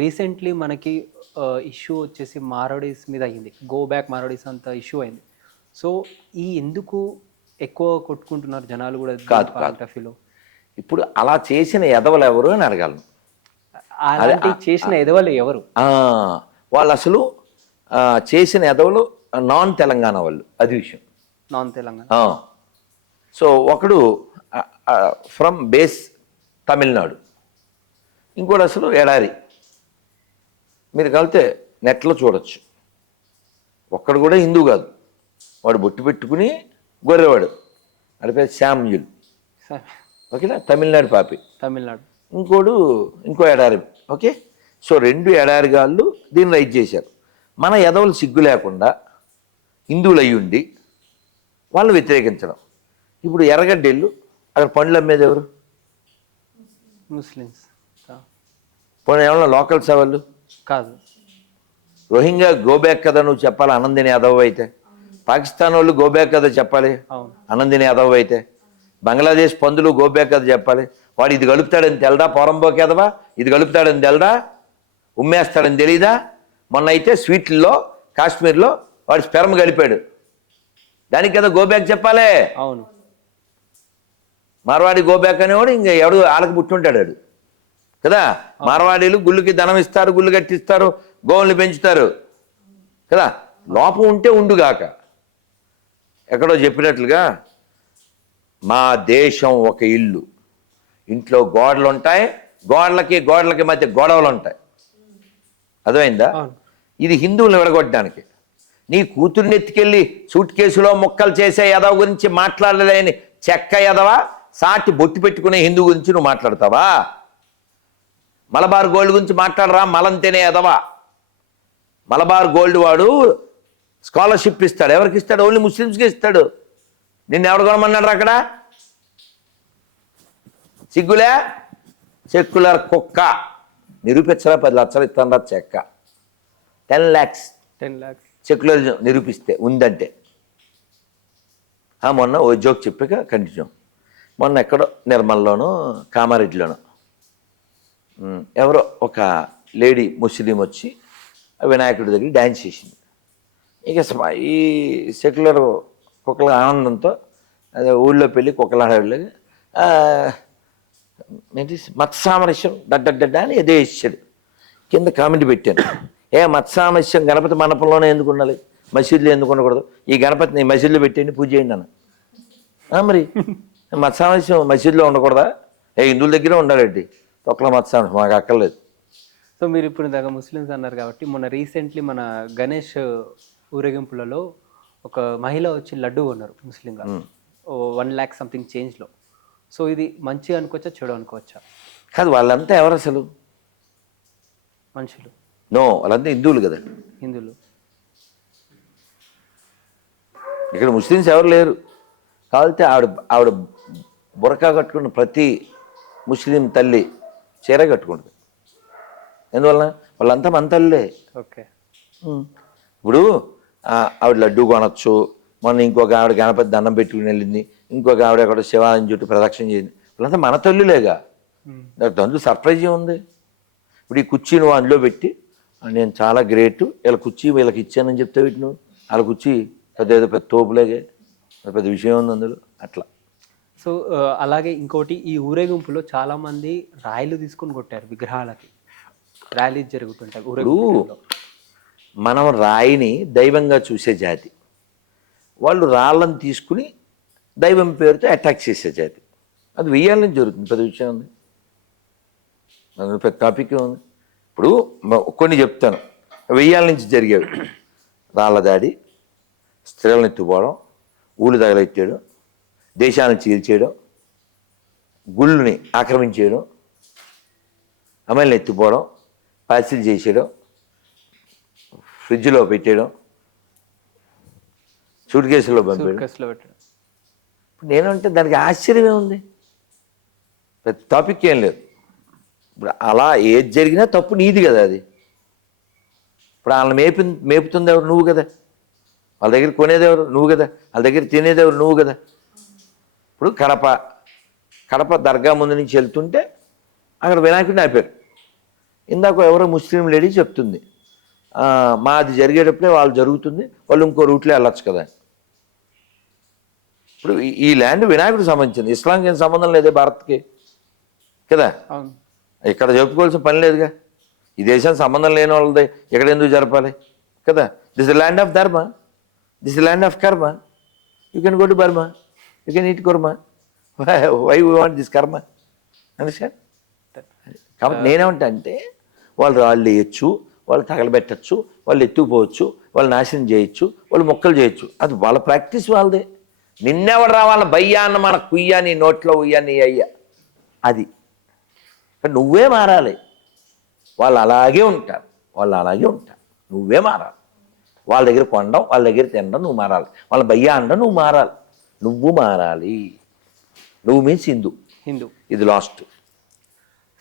Recently మనకి issue వచ్చేసి మారోడీస్ మీద అయింది. గో బ్యాక్ మారోడీస్ అంత ఇష్యూ అయింది. సో, ఈ ఎందుకు ఎక్కువ కొట్టుకుంటున్నారు జనాలు గూడా కాదు పాయింట్ ఆఫ్ వ్యూలో? ఇప్పుడు అలా చేసిన ఎదవలు ఎవరు అని అడగలను. అలాంటి చేసిన ఎదవలు ఎవరు? ఆ, వాళ్ళు అసలు చేసిన ఎదవలు నాన్ తెలంగాణ వాళ్ళు, అది విషయం. నాన్ తెలంగాణ. సో ఒకడు ఫ్రమ్ బేస్ తమిళనాడు, ఇంకోటి అసలు ఎడారి. మీరు కలితే నెట్లో చూడొచ్చు. ఒక్కడు కూడా హిందూ కాదు, వాడు బొట్టు పెట్టుకుని గొర్రెవాడు, వాడి పేరు శామ్యుల్. ఓకేనా, తమిళనాడు పాపి. తమిళనాడు. ఇంకో ఎడారి. ఓకే, సో రెండు ఎడారిగాళ్ళు దీన్ని రైట్ చేశారు. మన ఎదవలు సిగ్గు లేకుండా హిందువులు అయ్యి ఉండి వాళ్ళని వ్యతిరేకించడం. ఇప్పుడు ఎర్రగడ్డెళ్ళు అక్కడ పండ్లు అమ్మేది ఎవరు? ముస్లిమ్స్. పోనీ ఏమన్నా లోకల్స్ వాళ్ళు కాదు. రోహింగ్యా గోబ్యాక్ కదా నువ్వు చెప్పాలి, ఆనందిని యాదవ్ అయితే. పాకిస్తాన్ వాళ్ళు గోబ్యాక్ కదా చెప్పాలి, ఆనందిని యాదవ్ అయితే. బంగ్లాదేశ్ పందులు గోబ్యాక్ కదా చెప్పాలి. వాడు ఇది కలుపుతాడని తెలడా? పోరంబోకి ఎదవా, ఇది కలుపుతాడని తెలడా? ఉమ్మేస్తాడని తెలీదా? మొన్న అయితే స్వీట్లలో కాశ్మీర్లో వాడు స్పెర్మ్ కలిపాడు, దానికి కదా గోబ్యాక్ చెప్పాలి. అవును. మార్వాడి గోబ్యాక్ అనేవాడు ఇంకా ఎవడు ఆళ్ళకి పుట్టుంటాడు వాడు కదా. మార్వాడీలు గుళ్ళుకి ధనం ఇస్తారు, గుళ్ళు కట్టిస్తారు, గోవుల్ని పెంచుతారు కదా. లోపం ఉంటే ఉండుగాక. ఎక్కడో చెప్పినట్లుగా మా దేశం ఒక ఇల్లు, ఇంట్లో గోడలు ఉంటాయి, గోడలకి మధ్య గొడవలు ఉంటాయి. అర్థమైందా? ఇది హిందువులను విడగొట్టడానికి. నీ కూతుర్ని ఎత్తుకెళ్ళి సూట్ కేసులో ముక్కలు చేసే ఎదవ గురించి మాట్లాడలేని చెక్క ఎదవా, సాటి బొట్టు పెట్టుకునే హిందూ గురించి నువ్వు మాట్లాడతావా? మలబార్ గోల్డ్ గురించి మాట్లాడరా, మలం తినే ఎదవా. మలబార్ గోల్డ్ వాడు స్కాలర్షిప్ ఇస్తాడు. ఎవరికి ఇస్తాడు? ఓన్లీ ముస్లిమ్స్కి ఇస్తాడు. నిన్ను ఎవడు కొనమన్నాడు అక్కడ? సిగ్గులే, సెక్యులర్ కుక్క. నిరూపించరా 10 లక్షలు ఇస్తాను చెక్క. 10 lakhs సెక్యులరిజం నిరూపిస్తే ఉందంటే. మొన్న ఓ జోక్ చెప్పాక కంటిన్యూ. మొన్న ఎక్కడో నిర్మల్లోనూ కామారెడ్డిలోనూ ఎవరో ఒక లేడీ ముస్లిం వచ్చి వినాయకుడి దగ్గర డ్యాన్స్ చేసింది. ఇక ఈ సెక్యులర్ కుక్కల ఆనందంతో అదే ఊళ్ళో పెళ్ళి కుక్కలాడేళ్ళకి ఏంటి మత్సామరస్యం డడ్డ అని ఏదో ఇచ్చాడు. కింద కామెంట్ పెట్టాను, మత్సామస్యం గణపతి మండపంలోనే ఎందుకు ఉండాలి, మసీదులో ఎందుకు ఉండకూడదు? ఈ గణపతిని మసీదులో పెట్టండి, పూజ చేయండి అన్న. మరి మత్సామస్యం మసీదులో ఉండకూడదా? హిందువుల దగ్గర ఉండాలండి తొక్కల మత్సామస్యం, మాకు అక్కర్లేదు. సో మీరు ఇప్పుడు దాకా ముస్లిమ్స్ అన్నారు కాబట్టి, మొన్న రీసెంట్లీ మన గణేష్ ఊరేగింపులలో ఒక మహిళ వచ్చి లడ్డు కొన్నారు ముస్లింగా, 1 lakh సంథింగ్ చేంజ్లో. సో ఇది మంచి అనుకోవచ్చా, చెడు అనుకోవచ్చా? కాదు, వాళ్ళంతా ఎవరు అసలు? మనుషులు. నో, వాళ్ళంతా హిందువులు కదా. హిందువులు. ఇక్కడ ముస్లిమ్స్ ఎవరు లేరు. కాబట్టి ఆవిడ బురకా కట్టుకున్న ప్రతి ముస్లిం తల్లి చీర కట్టుకుంటుంది. ఎందువలన? వాళ్ళంతా మన తల్లే. ఓకే. ఇప్పుడు ఆవిడ లడ్డు కొనొచ్చు. మొన్న ఇంకొక ఆవిడ గణపతి దండం పెట్టుకుని వెళ్ళింది, ఇంకొక ఆవిడ ఎక్కడ శివాలయం చుట్టూ ప్రదక్షిణ చేయింది. వాళ్ళంతా మన తల్లులేగా. అందులో సర్ప్రైజ్ ఉంది. ఇప్పుడు ఈ కుర్చీ నువ్వు అందులో పెట్టి నేను చాలా గ్రేట్, వీళ్ళ కుర్చీ వీళ్ళకి ఇచ్చానని చెప్తే వీటి నువ్వు వాళ్ళ కుర్చీ పెద్ద తోపులేగే, పెద్ద విషయం ఉంది అందులో అట్లా. సో అలాగే ఇంకోటి, ఈ ఊరేగింపులో చాలామంది రాయిలు తీసుకొని కొట్టారు విగ్రహాలకి. ర్యాలీ జరుగుతుంటాయి ఊరేగింపులో. మనం రాయిని దైవంగా చూసే జాతి, వాళ్ళు రాళ్ళని తీసుకుని దైవం పేరుతో అటాక్ చేసే జాతి. అది వెయ్యాలని జరుగుతుంది, పెద్ద విషయం ఉంది, అందులో పెద్ద టాపిక్ ఉంది. ఇప్పుడు కొన్ని చెప్తాను. వెయ్యాల నుంచి జరిగేవి: రాళ్ళ దాడి, స్త్రీలను ఎత్తుపోవడం, ఊళ్ళు తగలెట్టేయడం, దేశాలను చీల్చేయడం, గుళ్ళని ఆక్రమించేయడం, అమ్మాయిలను ఎత్తుపోవడం, పార్సిల్ చేసేయడం, ఫ్రిడ్జ్లో పెట్టేయడం, సూట్ కేసులో పంపేయడం. ఇప్పుడు నేనంటే దానికి ఆశ్చర్యమే ఉంది, పెద్ద టాపిక్ ఏం లేదు. ఇప్పుడు అలా ఏది జరిగినా తప్పు నీది కదా. అది ఇప్పుడు వాళ్ళని మేపుతుంది ఎవరు? నువ్వు కదా. వాళ్ళ దగ్గర కొనేది ఎవరు? నువ్వు కదా. వాళ్ళ దగ్గర తినేది ఎవరు? నువ్వు కదా. ఇప్పుడు కడప దర్గా ముందు నుంచి వెళ్తుంటే అక్కడ వినాయకుడిని ఆపారు. ఇందాక ఎవరో ముస్లిం లేడీ చెప్తుంది, మాది జరిగేటప్పుడే వాళ్ళు జరుగుతుంది, వాళ్ళు ఇంకో రూట్లో వెళ్ళొచ్చు కదా. ఇప్పుడు ఈ ల్యాండ్ వినాయకుడికి సంబంధించింది, ఇస్లాంకి ఏం సంబంధం లేదే భారత్కి కదా. అవును. ఇక్కడ చెప్పుకోవాల్సిన పని లేదుగా. ఈ దేశానికి సంబంధం లేని వాళ్ళది ఇక్కడ ఎందుకు జరపాలి కదా. This the land of dharma, this the land of karma. You can go to Burma, you can eat kurma, why we want this karma, understand. కాబట్టి నేనేమంటా అంటే వాళ్ళు రాళ్ళు వేయచ్చు, వాళ్ళు తగలబెట్టచ్చు, వాళ్ళు ఎత్తుకుపోవచ్చు, వాళ్ళు నాశనం చేయొచ్చు, వాళ్ళు మొక్కలు చేయొచ్చు, అది వాళ్ళ ప్రాక్టీస్ వాళ్ళదే. నిన్నెవడు రావాల భయ్యా అన్న మన కుయ్యా నీ నోట్లో ఉయ్యా నీ అయ్యా, అది నువ్వే మారాలి. వాళ్ళు అలాగే ఉంటారు, వాళ్ళు అలాగే ఉంటారు, నువ్వే మారాలి. వాళ్ళ దగ్గర కొనడం, వాళ్ళ దగ్గర తినడం, నువ్వు మారాలి. వాళ్ళ భయ్యా అనడం, నువ్వు మారాలి. నువ్వు మారాలి. నువ్వు మీన్స్ హిందూ, హిందూ. ఇది లాస్ట్.